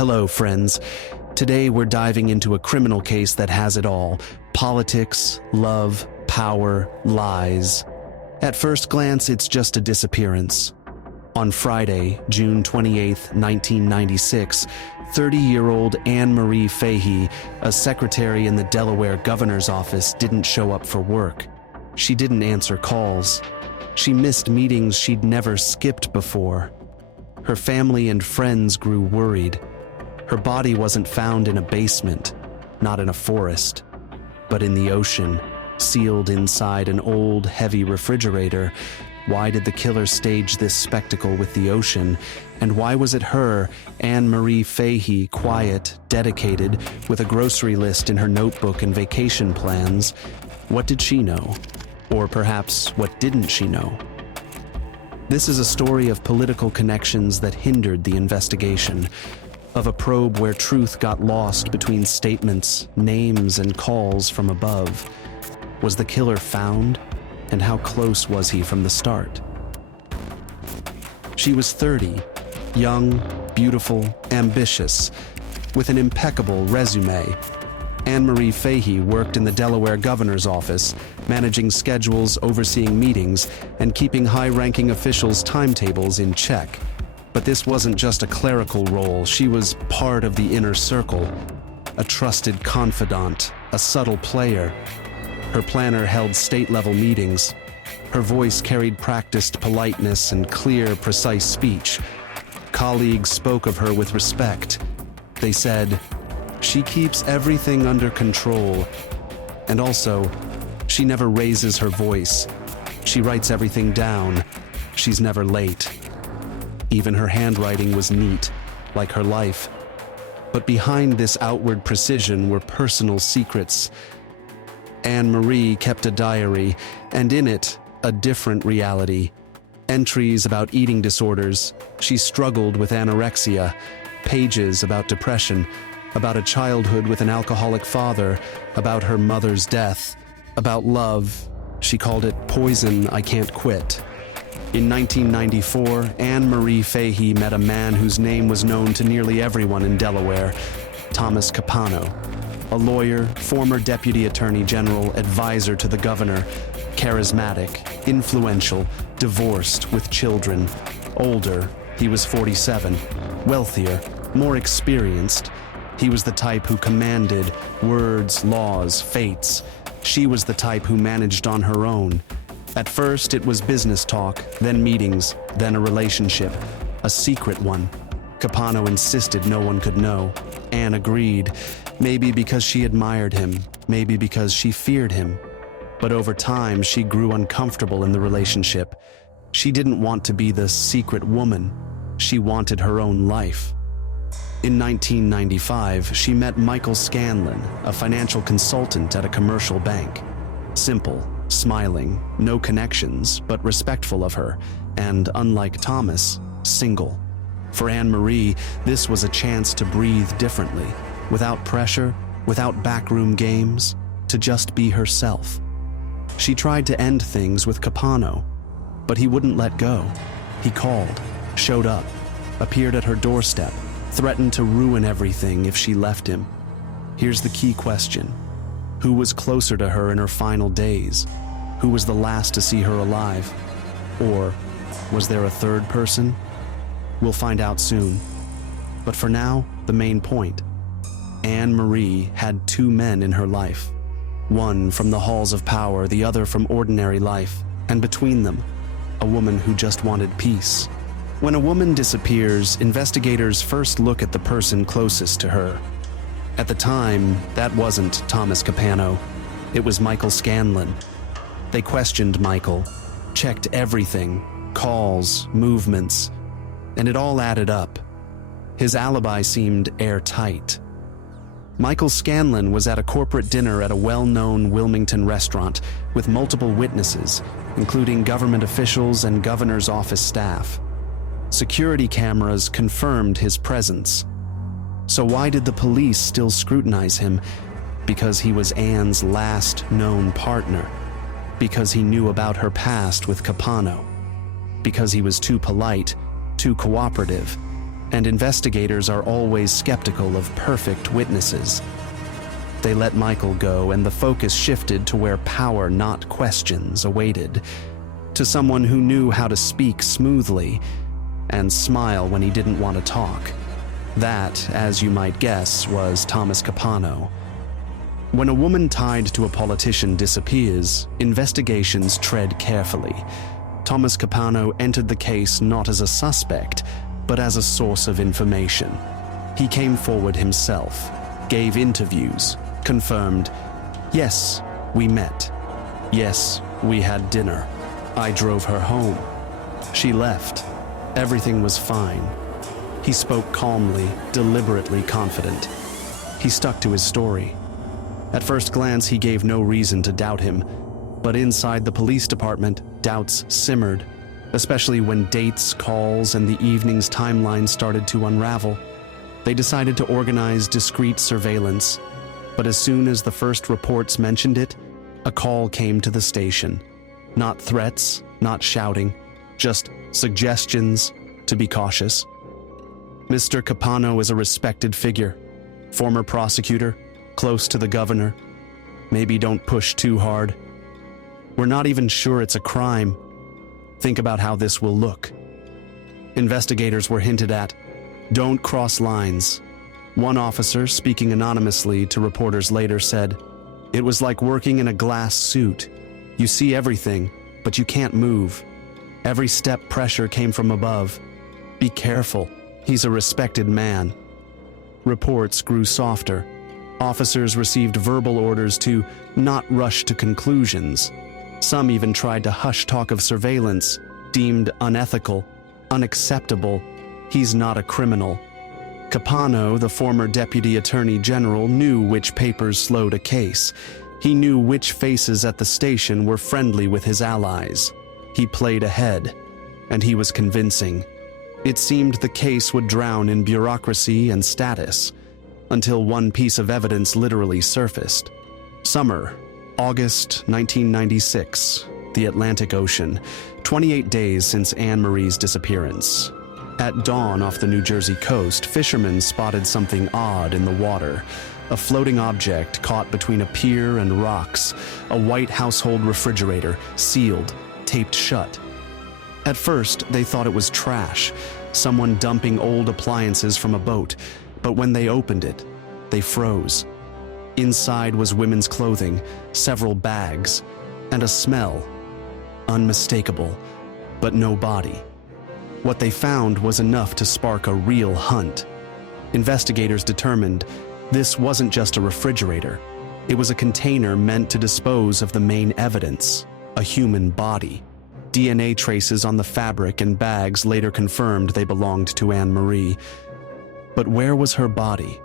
Hello, friends. Today we're diving into a criminal case that has it all: politics, love, power, lies. At first glance, it's just a disappearance. On Friday, June 28, 1996, 30-year-old Anne-Marie Fehee, a secretary in the Delaware governor's office, didn't show up for work. She didn't answer calls. She missed meetings she'd never skipped before. Her family and friends grew worried. Her body wasn't found in a basement, not in a forest, but in the ocean, sealed inside an old, heavy refrigerator. Why did the killer stage this spectacle with the ocean? And why was it her, Anne-Marie Fehee, quiet, dedicated, with a grocery list in her notebook and vacation plans? What did she know? Or perhaps, what didn't she know? This is a story of political connections that hindered the investigation, of a probe where truth got lost between statements, names, and calls from above. Was the killer found? And how close was he from the start? She was 30, young, beautiful, ambitious, with an impeccable resume. Anne-Marie Fehee worked in the Delaware governor's office, managing schedules, overseeing meetings, and keeping high-ranking officials' timetables in check. But this wasn't just a clerical role. She was part of the inner circle, a trusted confidant, a subtle player. Her planner held state-level meetings. Her voice carried practiced politeness and clear, precise speech. Colleagues spoke of her with respect. They said, "She keeps everything under control." And also, she never raises her voice. She writes everything down. She's never late. Even her handwriting was neat, like her life. But behind this outward precision were personal secrets. Anne-Marie kept a diary, and in it, a different reality. Entries about eating disorders. She struggled with anorexia. Pages about depression, about a childhood with an alcoholic father, about her mother's death, about love. She called it poison I can't quit. In 1994, Anne-Marie Fehee met a man whose name was known to nearly everyone in Delaware, Thomas Capano. A lawyer, former deputy attorney general, advisor to the governor, charismatic, influential, divorced, with children. Older, he was 47, wealthier, more experienced. He was the type who commanded words, laws, fates. She was the type who managed on her own. At first, it was business talk, then meetings, then a relationship, a secret one. Capano insisted no one could know. Anne agreed, maybe because she admired him, maybe because she feared him. But over time, she grew uncomfortable in the relationship. She didn't want to be the secret woman. She wanted her own life. In 1995, she met Michael Scandlin, a financial consultant at a commercial bank. Simple, smiling, no connections, but respectful of her, and unlike Thomas, single. For Anne-Marie, this was a chance to breathe differently, without pressure, without backroom games, to just be herself. She tried to end things with Capano, but he wouldn't let go. He called, showed up, appeared at her doorstep, threatened to ruin everything if she left him. Here's the key question. Who was closer to her in her final days? Who was the last to see her alive? Or was there a third person? We'll find out soon. But for now, the main point. Anne-Marie had two men in her life. One from the halls of power, the other from ordinary life. And between them, a woman who just wanted peace. When a woman disappears, investigators first look at the person closest to her. At the time, that wasn't Thomas Capano. It was Michael Scandlin. They questioned Michael, checked everything, calls, movements, and it all added up. His alibi seemed airtight. Michael Scandlin was at a corporate dinner at a well-known Wilmington restaurant with multiple witnesses, including government officials and governor's office staff. Security cameras confirmed his presence. So why did the police still scrutinize him? Because he was Anne's last known partner. Because he knew about her past with Capano. Because he was too polite, too cooperative. and investigators are always skeptical of perfect witnesses. They let Michael go, and the focus shifted to where power, not questions, awaited, to someone who knew how to speak smoothly and smile when he didn't want to talk. That, as you might guess, was Thomas Capano. When a woman tied to a politician disappears, investigations tread carefully. Thomas Capano entered the case not as a suspect, but as a source of information. He came forward himself, gave interviews, confirmed, "Yes, we met. Yes, we had dinner. I drove her home. She left. Everything was fine." He spoke calmly, deliberately confident. He stuck to his story. At first glance, he gave no reason to doubt him, but inside the police department, doubts simmered, especially when dates, calls, and the evening's timeline started to unravel. They decided to organize discreet surveillance, but as soon as the first reports mentioned it, a call came to the station. Not threats, not shouting, just suggestions to be cautious. Mr. Capano is a respected figure, former prosecutor, close to the governor. Maybe don't push too hard. We're not even sure it's a crime. Think about how this will look. Investigators were hinted at. Don't cross lines. One officer, speaking anonymously to reporters later, said, "It was like working in a glass suit. You see everything, but you can't move. Every step pressure came from above. Be careful. He's a respected man." Reports grew softer. Officers received verbal orders to not rush to conclusions. Some even tried to hush talk of surveillance, deemed unethical, unacceptable. He's not a criminal. Capano, the former deputy attorney general, knew which papers slowed a case. He knew which faces at the station were friendly with his allies. He played ahead, and he was convincing. It seemed the case would drown in bureaucracy and status, until one piece of evidence literally surfaced. Summer, August 1996, the Atlantic Ocean, 28 days since Anne Marie's disappearance. At dawn off the New Jersey coast, fishermen spotted something odd in the water. A floating object caught between a pier and rocks, a white household refrigerator, sealed, taped shut. At first, they thought it was trash, someone dumping old appliances from a boat, but when they opened it, they froze. Inside was women's clothing, several bags, and a smell. Unmistakable, but no body. What they found was enough to spark a real hunt. Investigators determined this wasn't just a refrigerator. It was a container meant to dispose of the main evidence, a human body. DNA traces on the fabric and bags later confirmed they belonged to Anne Marie. But where was her body?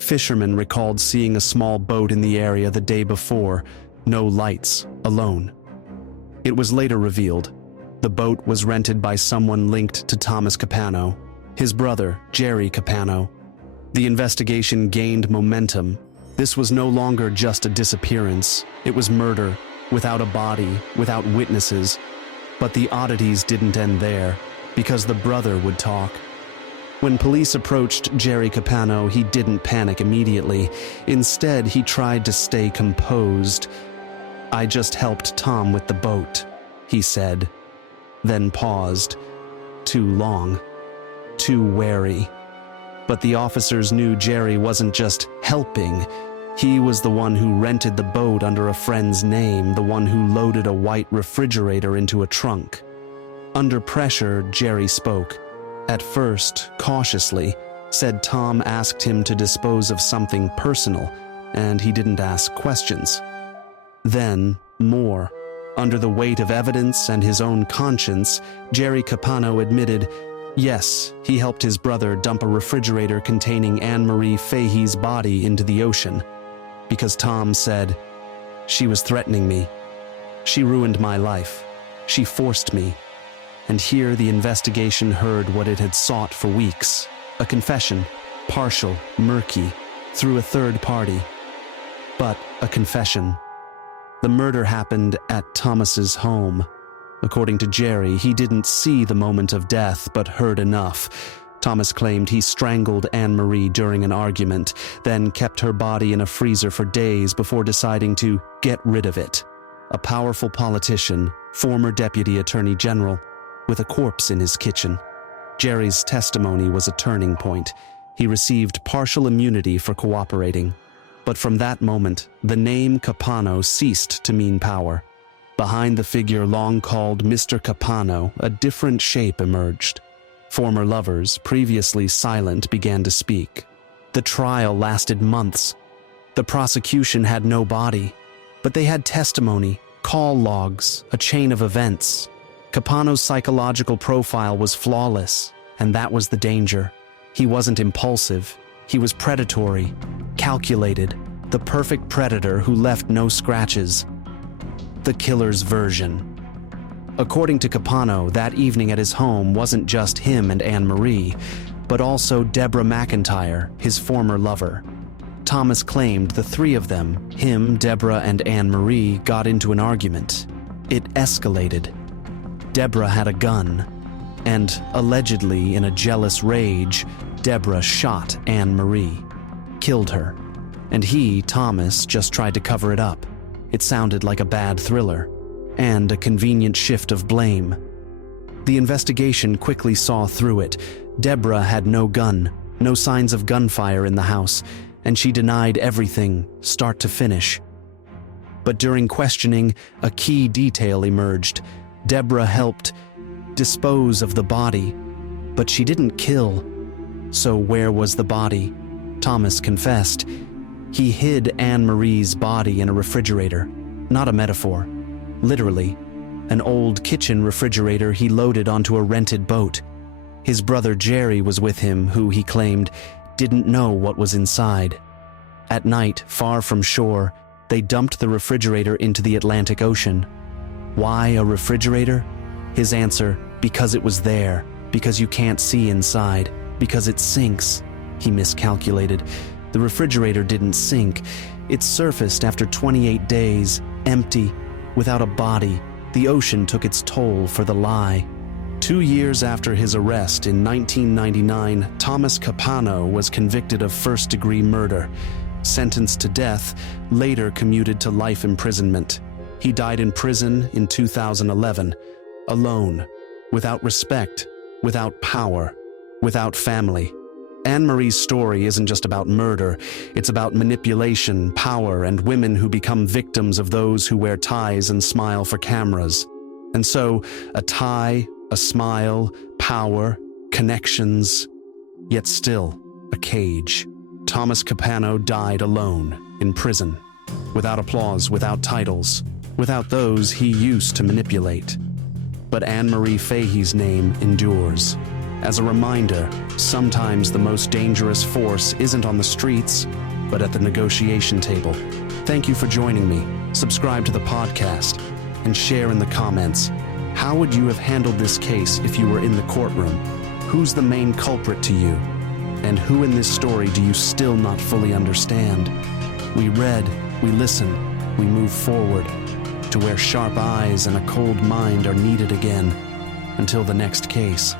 Fishermen recalled seeing a small boat in the area the day before, no lights, alone. It was later revealed the boat was rented by someone linked to Thomas Capano, his brother, Jerry Capano. The investigation gained momentum. This was no longer just a disappearance. It was murder, without a body, without witnesses. But the oddities didn't end there, because the brother would talk. When police approached Jerry Capano, he didn't panic immediately. Instead, he tried to stay composed. "I just helped Tom with the boat," he said, then paused. Too long, too wary. But the officers knew Jerry wasn't just helping. He was the one who rented the boat under a friend's name, the one who loaded a white refrigerator into a trunk. Under pressure, Jerry spoke. At first, cautiously, said Tom asked him to dispose of something personal, and he didn't ask questions. Then, more. Under the weight of evidence and his own conscience, Jerry Capano admitted, yes, he helped his brother dump a refrigerator containing Anne Marie Fehee's body into the ocean. Because Tom said, "She was threatening me. She ruined my life. She forced me." And here the investigation heard what it had sought for weeks. A confession, partial, murky, through a third party. But a confession. The murder happened at Thomas's home. According to Jerry, he didn't see the moment of death, but heard enough. Thomas claimed he strangled Anne-Marie during an argument, then kept her body in a freezer for days before deciding to get rid of it. A powerful politician, former deputy attorney general, with a corpse in his kitchen. Jerry's testimony was a turning point. He received partial immunity for cooperating. But from that moment, the name Capano ceased to mean power. Behind the figure long called Mr. Capano, a different shape emerged. Former lovers, previously silent, began to speak. The trial lasted months. The prosecution had no body, but they had testimony, call logs, a chain of events. Capano's psychological profile was flawless, and that was the danger. He wasn't impulsive. He was predatory, calculated, the perfect predator who left no scratches. The killer's version. According to Capano, that evening at his home wasn't just him and Anne-Marie, but also Deborah McIntyre, his former lover. Thomas claimed the three of them, him, Deborah, and Anne-Marie, got into an argument. It escalated. Deborah had a gun, and, allegedly in a jealous rage, Deborah shot Anne-Marie, killed her, and he, Thomas, just tried to cover it up. It sounded like a bad thriller, and a convenient shift of blame. The investigation quickly saw through it. Deborah had no gun, no signs of gunfire in the house, and she denied everything, start to finish. But during questioning, a key detail emerged. Deborah helped dispose of the body, but she didn't kill. So where was the body? Thomas confessed. He hid Anne-Marie's body in a refrigerator, not a metaphor. Literally, an old kitchen refrigerator he loaded onto a rented boat. His brother Jerry was with him, who, he claimed, didn't know what was inside. At night, far from shore, they dumped the refrigerator into the Atlantic Ocean. Why a refrigerator? His answer, because it was there, because you can't see inside, because it sinks. He miscalculated. The refrigerator didn't sink. It surfaced after 28 days, empty, without a body. The ocean took its toll for the lie. 2 years after his arrest in 1999, Thomas Capano was convicted of first-degree murder. Sentenced to death, later commuted to life imprisonment. He died in prison in 2011, alone, without respect, without power, without family. Anne-Marie's story isn't just about murder, it's about manipulation, power, and women who become victims of those who wear ties and smile for cameras. And so, a tie, a smile, power, connections, yet still a cage. Thomas Capano died alone, in prison, without applause, without titles, without those he used to manipulate. But Anne-Marie Fehee's name endures. As a reminder, sometimes the most dangerous force isn't on the streets, but at the negotiation table. Thank you for joining me. Subscribe to the podcast and share in the comments. How would you have handled this case if you were in the courtroom? Who's the main culprit to you? And who in this story do you still not fully understand? We read, we listen, we move forward to where sharp eyes and a cold mind are needed again. Until the next case.